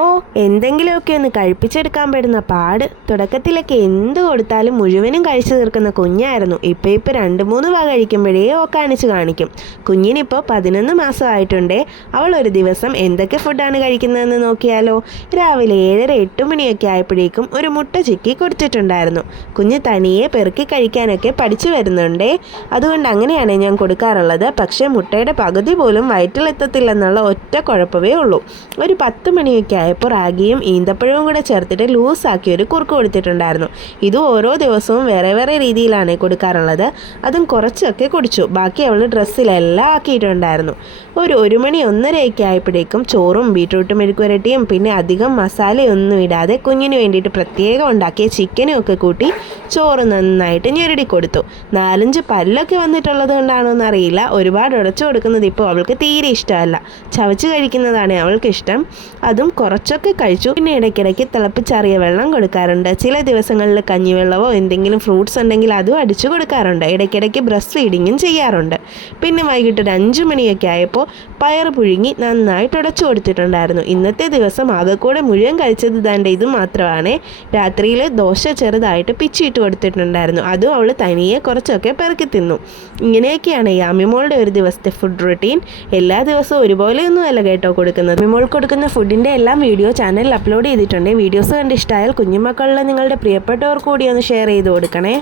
ഓ എന്തെങ്കിലുമൊക്കെ ഒന്ന് കഴിപ്പിച്ചെടുക്കാൻ പെടുന്ന പാട്. തുടക്കത്തിലൊക്കെ എന്ത് കൊടുത്താലും മുഴുവനും കഴിച്ചു തീർക്കുന്ന കുഞ്ഞായിരുന്നു. ഇപ്പം 2-3 വക കഴിക്കുമ്പോഴേ ഓക്കാനിച്ച് കാണിക്കും. കുഞ്ഞിനിപ്പോൾ 11 മാസമായിട്ടുണ്ടേ. അവൾ ഒരു ദിവസം എന്തൊക്കെ ഫുഡാണ് കഴിക്കുന്നതെന്ന് നോക്കിയാലോ. രാവിലെ 7:30-8 മണിയൊക്കെ ആയപ്പോഴേക്കും ഒരു മുട്ട ചിക്കി കൊടുത്തിട്ടുണ്ടായിരുന്നു. കുഞ്ഞ് തനിയെ പെറുക്കി കഴിക്കാനൊക്കെ പഠിച്ചു വരുന്നുണ്ടേ. അതുകൊണ്ട് അങ്ങനെയാണ് ഞാൻ കൊടുക്കാറുള്ളത്. പക്ഷേ മുട്ടയുടെ പകുതി പോലും വയറ്റിലെത്തത്തില്ലെന്നുള്ള ഒറ്റ കുഴപ്പമേ ഉള്ളൂ. ഒരു 10 മണിയൊക്കെ ആയപ്പോൾ റാഗിയും ഈന്തപ്പഴവും കൂടെ ചേർത്തിട്ട് ലൂസാക്കി ഒരു കുറുക്ക് കൊടുത്തിട്ടുണ്ടായിരുന്നു. ഇത് ഓരോ ദിവസവും വേറെ വേറെ രീതിയിലാണ് കൊടുക്കാറുള്ളത്. അതും കുറച്ചൊക്കെ കുടിച്ചു. ബാക്കി അവൾ ഡ്രസ്സിലെല്ലാം ആക്കിയിട്ടുണ്ടായിരുന്നു. ഒരു 1 മണി 1:30 ആയപ്പോഴേക്കും ചോറും ബീട്രൂട്ട് മെഴുക്കുവരട്ടിയും പിന്നെ അധികം മസാലയൊന്നും ഇടാതെ കുഞ്ഞിന് വേണ്ടിയിട്ട് പ്രത്യേകം ഉണ്ടാക്കിയ ചിക്കനും ഒക്കെ കൂട്ടി ചോറ് നന്നായിട്ട് ഞെരടി കൊടുത്തു. 4-5 പല്ലൊക്കെ വന്നിട്ടുള്ളത് കൊണ്ടാണോ എന്നറിയില്ല, ഒരുപാട് ഉടച്ചു കൊടുക്കുന്നത് ഇപ്പോൾ അവൾക്ക് തീരെ ഇഷ്ടമല്ല. ചവച്ച് കഴിക്കുന്നതാണ് അവൾക്കിഷ്ടം. അതും കുറച്ചൊക്കെ കഴിച്ചു. പിന്നെ ഇടയ്ക്കിടയ്ക്ക് തിളപ്പിച്ചാറിയ വെള്ളം കൊടുക്കാറുണ്ട്. ചില ദിവസങ്ങളിൽ കഞ്ഞിവെള്ളമോ എന്തെങ്കിലും ഫ്രൂട്ട്സ് ഉണ്ടെങ്കിൽ അതും അടിച്ചു കൊടുക്കാറുണ്ട്. ഇടയ്ക്കിടയ്ക്ക് ബ്രസ്റ്റ് ഫീഡിങ്ങും ചെയ്യാറുണ്ട്. പിന്നെ വൈകിട്ട് ഒരു 5 മണിയൊക്കെ ആയപ്പോൾ പയർ പുഴുങ്ങി നന്നായിട്ട് ഉടച്ചു കൊടുത്തിട്ടുണ്ടായിരുന്നു. ഇന്നത്തെ ദിവസം ആകെക്കൂടെ മുഴുവൻ കഴിച്ചത് ഇത് മാത്രമാണ്. രാത്രിയിൽ ദോശ ചെറുതായിട്ട് പിച്ചിട്ട് കൊടുത്തിട്ടുണ്ടായിരുന്നു. അതും അവൾ തനിയെ കുറച്ചൊക്കെ പെറുക്കി തിന്നു. ഇങ്ങനെയൊക്കെയാണ് യാമിമോളുടെ ഒരു ദിവസത്തെ ഫുഡ് റുട്ടീൻ. എല്ലാ ദിവസവും ഒരുപോലെയൊന്നും അല്ല കേട്ടോ കൊടുക്കുന്നത്. യാമിമോൾ കൊടുക്കുന്ന ഫുഡിൻ്റെ എല്ലാം വീഡിയോ ചാനലിൽ അപ്ലോഡ് ചെയ്തിട്ടുണ്ട്. വീഡിയോസ് കണ്ട് ഇഷ്ടമായാൽ കുഞ്ഞുമക്കളുള്ള നിങ്ങളുടെ പ്രിയപ്പെട്ടവർ കൂടി ഒന്ന് ഷെയർ ചെയ്ത് കൊടുക്കണേ.